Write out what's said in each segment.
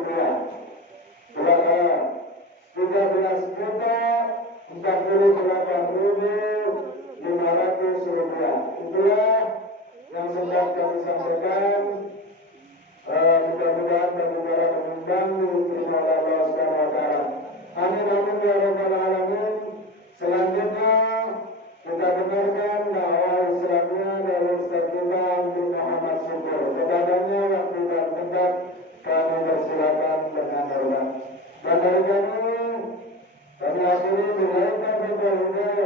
rupiah. 13.048.500 rupiah. Itulah yang sempat kami sampaikan. Mudah-mudahan bagi para penyumbang diterima oleh Allah Subhanahu wa taala. Amin amin ya rabbal alamin. Selanjutnya kita dengarkan dakwah Islamnya dari Ustaz kita Abdul Muhammad Syukur. Kepadanya waktu dan tempat kami persilakan dengan hormat. Dan dari kami akhiri dengan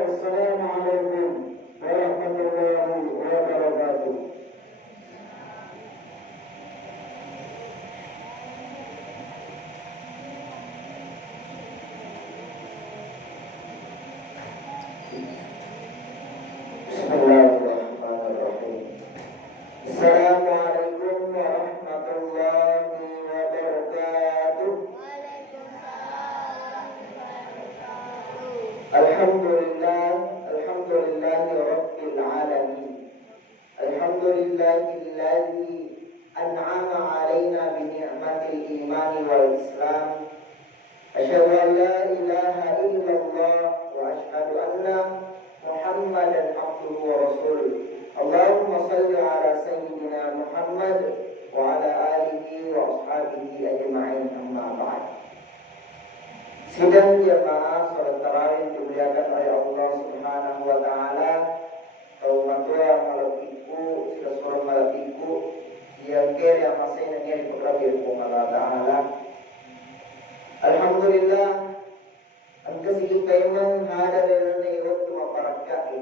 Assalamualaikum warahmatullahi wabarakatuh. Bismillahirrahmanirrahim. Assalamualaikum warahmatullahi wabarakatuh. Alhamdulillahi rabbil alamin. Alhamdulillahilladzi an'ama 'alaina bi ni'matil imani wal islam. Asyhadu an la ilaha illallah wa asyhadu anna Muhammadan abduhu wa rasuluh. Allahumma salli ala sayyidina Muhammad wa ala alihi wa ashabihi ajma'in, amma ba'd. Sidang jamaah salat tarawih dimuliakan oleh Allah Subhanahu wa taala. Kaum matua malakiku, sesuatu malakiku yang kira masih nanti diperkabir Allah taala. Alhamdulillah, angka sikit kaiman hada dan waktu maparakkai.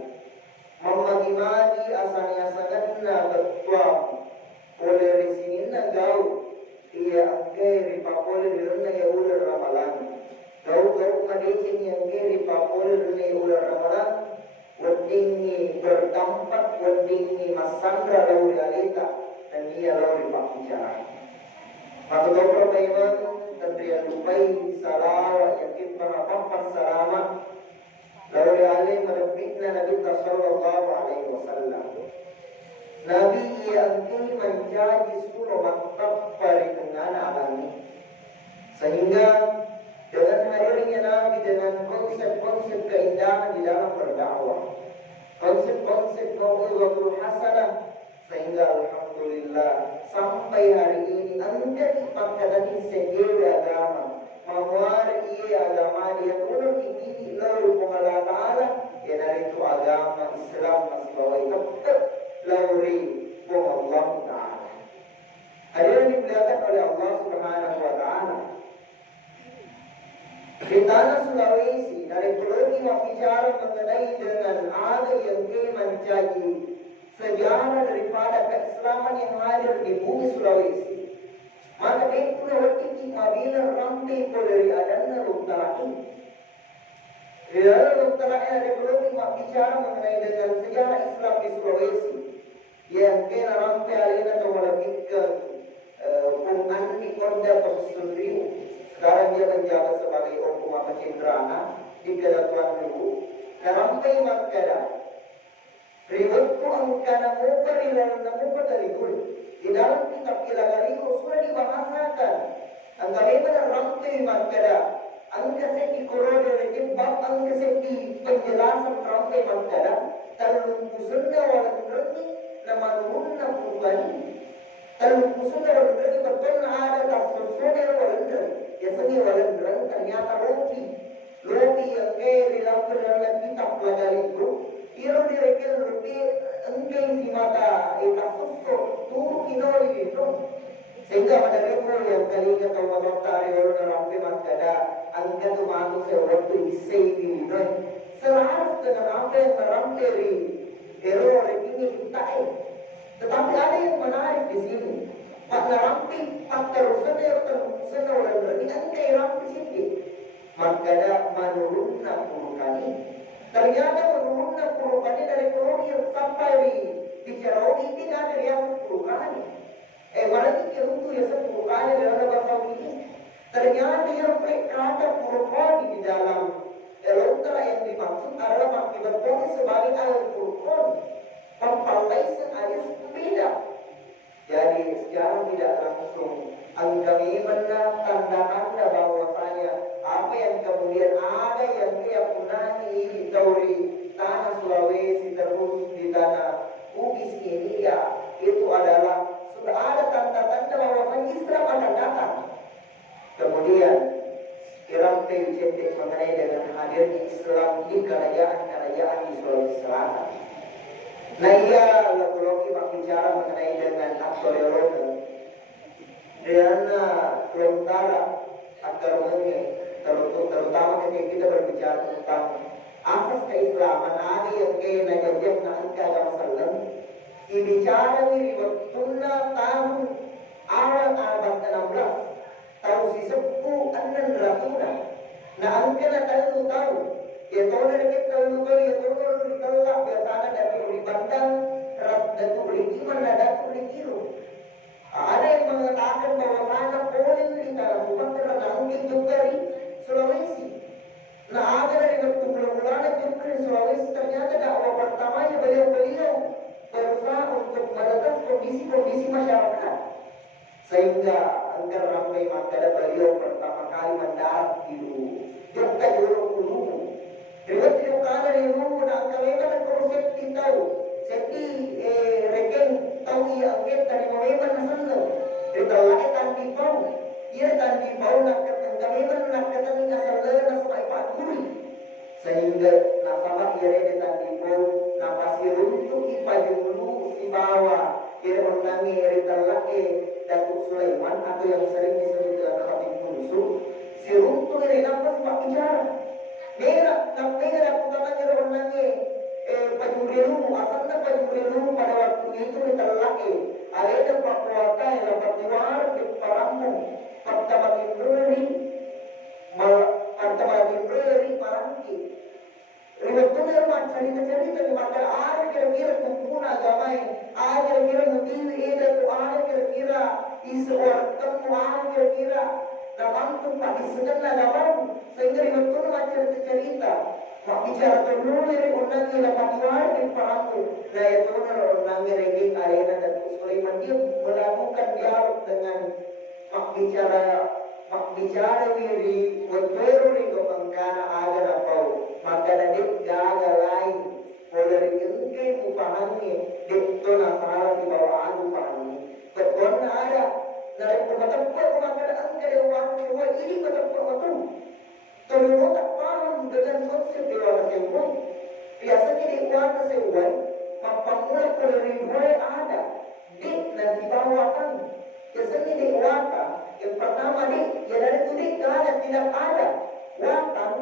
Mamagi-magi asalnya sangatna bertuah oleh risinina gau. Ia angkai ripapole dirana ya ular ramalan. Gau-gau madecin yang angkai ripapole dirana ya ular ramalan. Wadingi berdampak, wadingi masandra lauri alita. Dan ia lauri pakicara. Maka kau kaiman tadriya lupai salawat yakin panapampas salamat lauri alih menebitna Nabi sallallahu alaihi wasallam. Nabi yang kini menjadi surah maktab dengan alami. Sehingga dengan hadirnya Nabi dengan konsep-konsep keindahan di dalam berdakwah, konsep-konsep mau'izatul hasanah, sehingga alhamdulillah sampai hari ini anda dipakadani segala agama mawar iya agama dia turun ini lalu Allah Ta'ala yang itu agama Islam masih bawa tetap lauri Allah Ta'ala. Hadirin dimuliakan oleh Allah Subhanahu wa taala. Di tanah Sulawesi dari peristiwa bicara mengenai dengan ada yang menjadi sejarah daripada keislaman yang hadir di bumi Sulawesi. Maka itu waktu mabila ramai dari adanya utara ini. Di dalam utara ini ada peristiwa bicara mengenai dengan sejarah Islam di Sulawesi. Yang kena ramai alina atau melebihkan hukuman di Konda Posisi Rio. Sekarang dia menjabat sebagai hukum pecintrana di kedatuan dulu. Dan ramai makada. Ributku angkana mubarilan na mubadalikul. Di dalam kitab Ilagariku sudah dibahasakan. Angka lebar ramai makada. Angka seki korona rejim bab angka seki penjelasan ramai makada. Talungkusunna walang rani na manunna purgani. Talungkusunna walang rani betul na ada tak sesuai walang rani. Biasanya walang rani ternyata roti. Roti yang kaya dilakukan dalam kitab Ilagariku. Iro direkel rupi engkau di mata susu turu kinoi itu sehingga pada level yang kalinya kalau mentari orang ramai makada angka tu mahu seorang tu isei ini selaras dengan apa yang meramperi ero ini kita tetapi ada yang menarik di sini pada ramai faktor sana orang berarti angka ramai sini makada menurunkan purukani. Ternyata menurunkan perubahannya dari koloni yang sampai di Cerau ini ada yang 10 kali. Malah itu yang 10 kali dalam bahasa ini. Ternyata yang kata perubahan di dalam Eropa yang dimaksud adalah pakai berponi sebagai alat perubahan. Pempalaisan alias beda. Jadi secara tidak langsung kami menang tanda-tanda bahwasanya apa yang kemudian ada yang dia punani di Tauri tanah Sulawesi terkhusus di tanah Bugis ini ya itu adalah sudah ada tanda-tanda bahwa Islam akan datang. Kemudian Iram cetek mengenai dengan hadirnya Islam di kerajaan-kerajaan di Sulawesi Selatan. Nah ia lagi bicara mengenai dengan aktoriologi dan kelentara akar terutama ketika kita berbicara tentang asas keislaman ada yang kena jawab na angka Rasulullah dibicara di waktunya tahun awal abad ke-16 tahun si sepuh anan ratuna na angka na tahu ya tahun kita tahu ya tahun biasanya dari ribantang datu beriman dan datu berikiru ada yang mengatakan bahwa mana boleh kita Sumatera mungkin juga di Sulawesi. Nah ada dari waktu bulan-bulan juga di Sulawesi ternyata dakwah pertamanya beliau berusaha untuk meretas kondisi masyarakat sehingga agar ramai makanya beliau pertama kali mendarat di Jogja dulu. Riwayat diukana di rumah dan kalian ada konsep tahu. Jadi reken tahu yang kita di mana sana. Kita lagi tandi bau. Ia tandi bau nak kalian nak kata ni asal nak sampai Pak Guri. Sehingga nasabah ia tandi bau napasi runtuh ipaju dulu si bawah. Ia menangi rita lagi Datuk Sulaiman atau yang sering disebut dengan Khatib Munsur. Si runtuh ini nafas Pak bicara. Merah putaranya renangnya pajurilu asalnya pajurilu pada waktu itu diterlaki ada Pak Kuwata yang dapat diwar di Parangmu Partabatin Beri Parangki Riwetnya rumah cerita-cerita di mata ada kira-kira kumpul agamai ada kira-kira mutiwi ada tu ada kira-kira isu orang temu ada kira-kira langsung Pak disengaja dalam sehingga betul macam cerita Pak bicara ternulis orang yang dapat diwar di Parangmu nah itu orang yang reging arena dan Sulaiman dia melakukan dialog dengan Pak bicara diri betul itu karena ada apa maka dia jaga lain boleh engke mupahani itu nasara di bawah anu pahani betul ada dari pematapun maka angka waktu ini betul kalau tak paham dengan konsep dewasa sewai biasanya di dewasa sewai mapamula kalau ada di nasi bawah kan biasanya di dewasa yang pertama nih ya dari itu tidak ada watan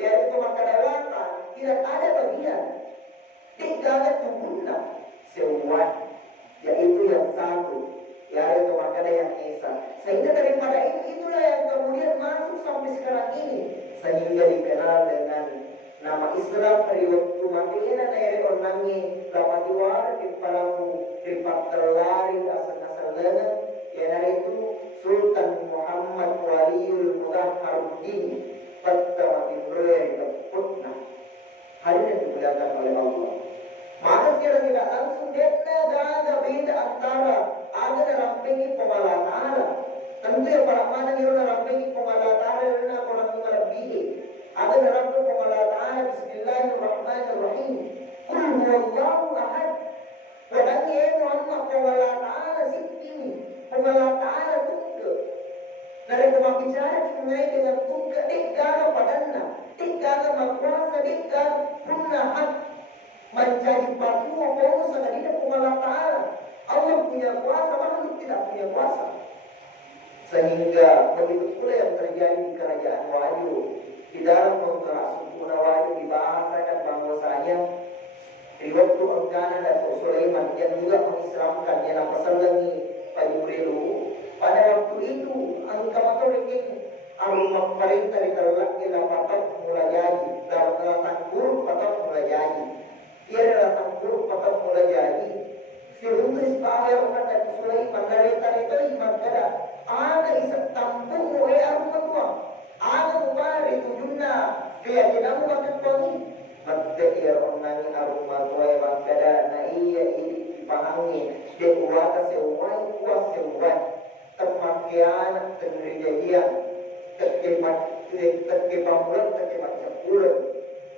ya itu makanan watan tidak ada bagian tidak ada tubuhnya sewai yaitu yang satu ya itu makanan yang esa sehingga daripada itulah yang kemudian masuk sampai sekarang ini sehingga dikenal dengan nama Islam dari waktu Madinah dari orangnya dapat diwar di Parangmu ripat terlari asal-asal lengan ya dari itu Sultan Muhammad Waliul Mutahharuddin pertama Ibrahim Putna hadirin dimuliakan oleh Allah maka secara tidak langsung ada beda antara ada dalam pengi pemalatara tentu ya para mana di dalam pengi pemalatara dan orang lebih ada dalam pemalatara Bismillahirrahmanirrahim Qul huwallahu ahad wadangnya Muhammad pemalatara sikini pemalatara dari pembicara dimulai dengan tungga dikala padanna dikala makuasa dikala punahat menjadi patua bonus dari Allah Ta'ala Allah punya kuasa makhluk tidak punya kuasa sehingga begitu pula yang terjadi di kerajaan Wahyu di dalam penggerak sempurna Wahyu dibahasakan bahwasanya di waktu Engkana dan Sulaiman yang juga mengislamkan yang apa selengi Pajurilu pada waktu itu angka motor ini arumah perintah diterlaki lapatak mulai jadi dalam tanggur patak mulai jadi dia adalah tanggur patak mulai jadi si Rutus Bahaya Umat dan Sulaiman dari itu ibadah ada isap tampung oleh arumah tua ada mubari tujuna dia tidak mau makan poni maka ia orang arumah tua yang ada na iya ini dipahami angin dekuata sewai kuat sewai temakian kejadian kekemat kekepamulan kekemacapulan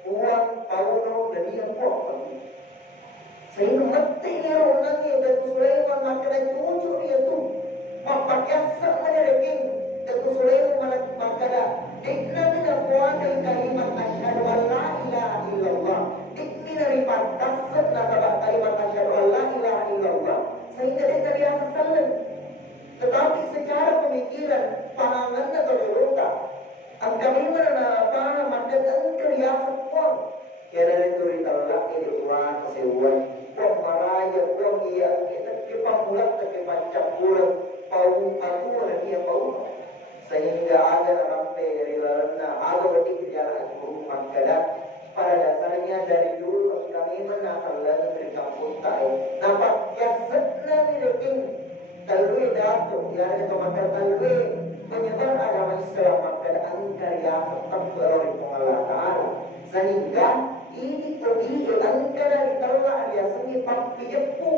uang pauno dan dia kuat sehingga mati dia orangnya dan Sulaiman makanan cucu dia tuh mapaknya sama reking dan Sulaiman makanan dikna dengan kuasa kalimat asyhadu an la ilaha illallah dikni dari pantasat nasabah kalimat asyhadu an la ilaha illallah sehingga dia terbiasa salam tetapi secara pemikiran pangangan atau dorota kami mana apa maka terbiasa pun kira itu ditolak ini uang kesewan uang maraya uang iya kita pamulat ke macam pulau pau aku dia pau sehingga ada sampai dari lalana ada di jalan rumah kada pada dasarnya dari dulu kami menasal dari kampung tai nampak ya senang ini talwe datu ya ada tomater talwe menyebar agama Islam maka angkar ya tetap berori pengalaman sehingga ini tadi angkar ditolak dia sendiri papijepu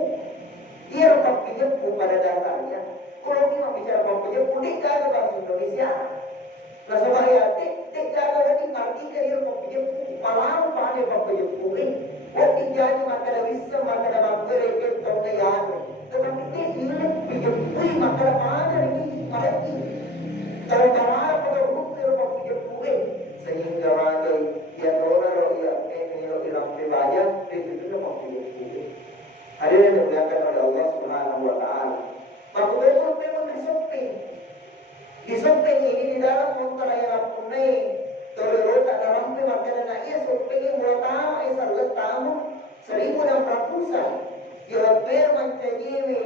dia papijepu pada dasarnya kalau kita bicara papijepu dia ada bahasa Indonesia nah supaya tidak ada lagi arti dia papijepu malah pada papijepu ini waktu jadi maka bisa maka bangkere kita tahu tetapi dia papijepu maka ada ini mati kalau malah pada bukti papijepu sehingga ada dia orang yang ilang pribadi itu papijepu hadirin yang dimuliakan oleh Allah Subhanahu wa taala. Maka betul memang disopeng ini di dalam antara yang punai tolerota dalam makanan na ia sopeng mulata ai salat tamu 1600 dia ber mancajiwi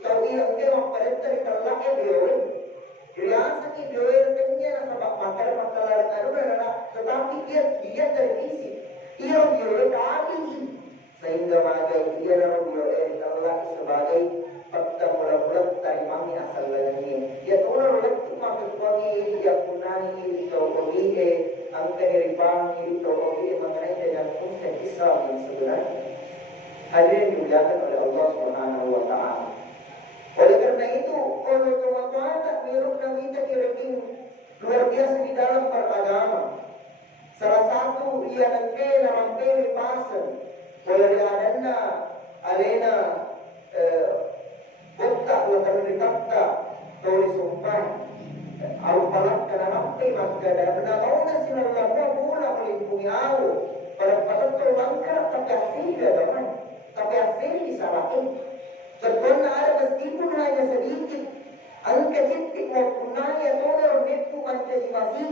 tau ia ke maparenta di kalak ya biowe riasa ki biowe kenya na sabak makar makalar aruna tetapi dia tervisi ia biowe kali sehingga maka dia dalam biowe Allah sebagai fakta mula-mula dari mami asal lagi ya orang lagi maksud kami dia punani atau kami angka dari bangi atau kami mengenai dengan konsep Islam yang sebenarnya hadirin dimuliakan oleh Allah Subhanahu wa taala. Oleh karena itu kalau teman-teman tak mirip Nabi kita kira-kira luar biasa di dalam beragama. Salah satu ia nanti nampai pasan boleh diadana alena Bukta latar dikata tulis sumpah alupalat karena nampai maka dan benar-benar sinar lama pula melindungi aku pada terlangkar tapi asli teman tapi asli disalahin sebetulnya ada meskipun hanya sedikit angka titik maupun nanya toner metu menjadi masih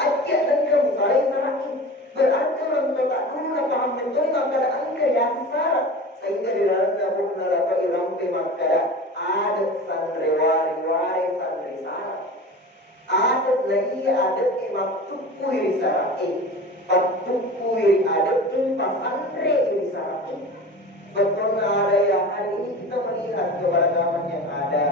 ajak dan kemusai salahin berarti orang tak dulu paham betul maka ada angka yang salah sehingga di dalamnya bukan apa irampe maka ada sanrewari sanri sarah ada lagi ada imatukui sarah patukui ada pasanre di sarah betul ada yang hari ini kita melihat keberagaman yang ada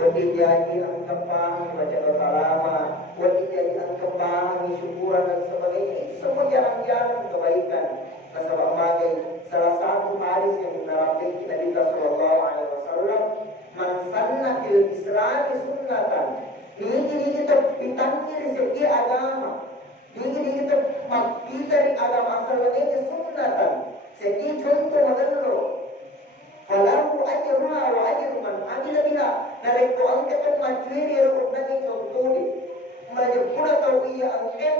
waktu jadi angka pahami baca doa lama waktu jadi angka pahami syukuran dan sebagainya itu semua jarang-jarang kebaikan nasabah magai salah satu hadis yang menerapkan Nabi Sallallahu Alaihi Wasallam man sanna fil Islam sunnatan ini kita ditangkir segi agama ini kita dari agama asal ini sunnatan segi contoh modelo falahu ajruha wa ajru man amila biha dari ko angkat majuri rukun ini contoh ni majpura tahu ia angkat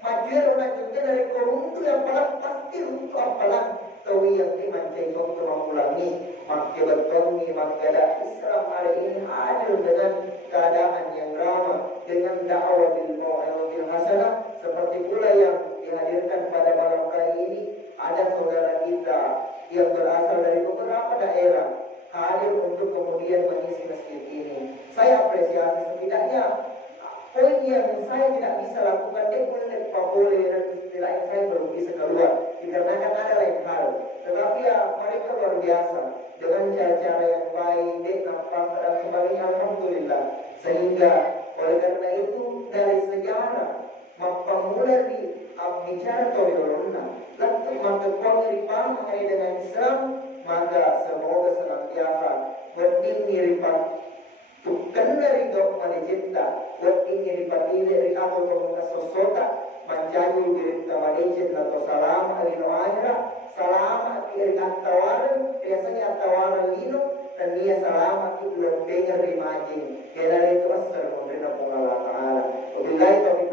majuri rukun dari ko untuk yang paling pasti untuk apalan tahu yang dimancing contoh mengulangi maka bertemu maka ada Islam hari ini adil dengan keadaan yang ramah dengan dakwah bil mau'izatil hasanah seperti pula yang dihadirkan pada malam kali ini ada saudara kita yang berasal dari beberapa daerah hadir untuk kemudian mengisi masjid ini. Saya apresiasi setidaknya poin yang saya tidak bisa lakukan boleh dan istilahnya saya belum bisa keluar dikarenakan ada lain hal. Tetapi ya mereka luar biasa dengan cara-cara yang baik, nafas dan sebagainya. Alhamdulillah. Sehingga oleh karena itu dari sejarah memulai bicara Tauhidullah lalu maka kami dipahami dengan Islam Maka semoga senantiasa berdiri ripat bukan dari dok manijinta berdiri ripat ini dari aku kemuka sosota menjadi diri tamanijin atau salam alino akhirat salam akhir tawaran biasanya tawaran lino dan dia salam akhir lombengan rimajin kena itu asal memberi Allah Taala. Wabillahi taufiq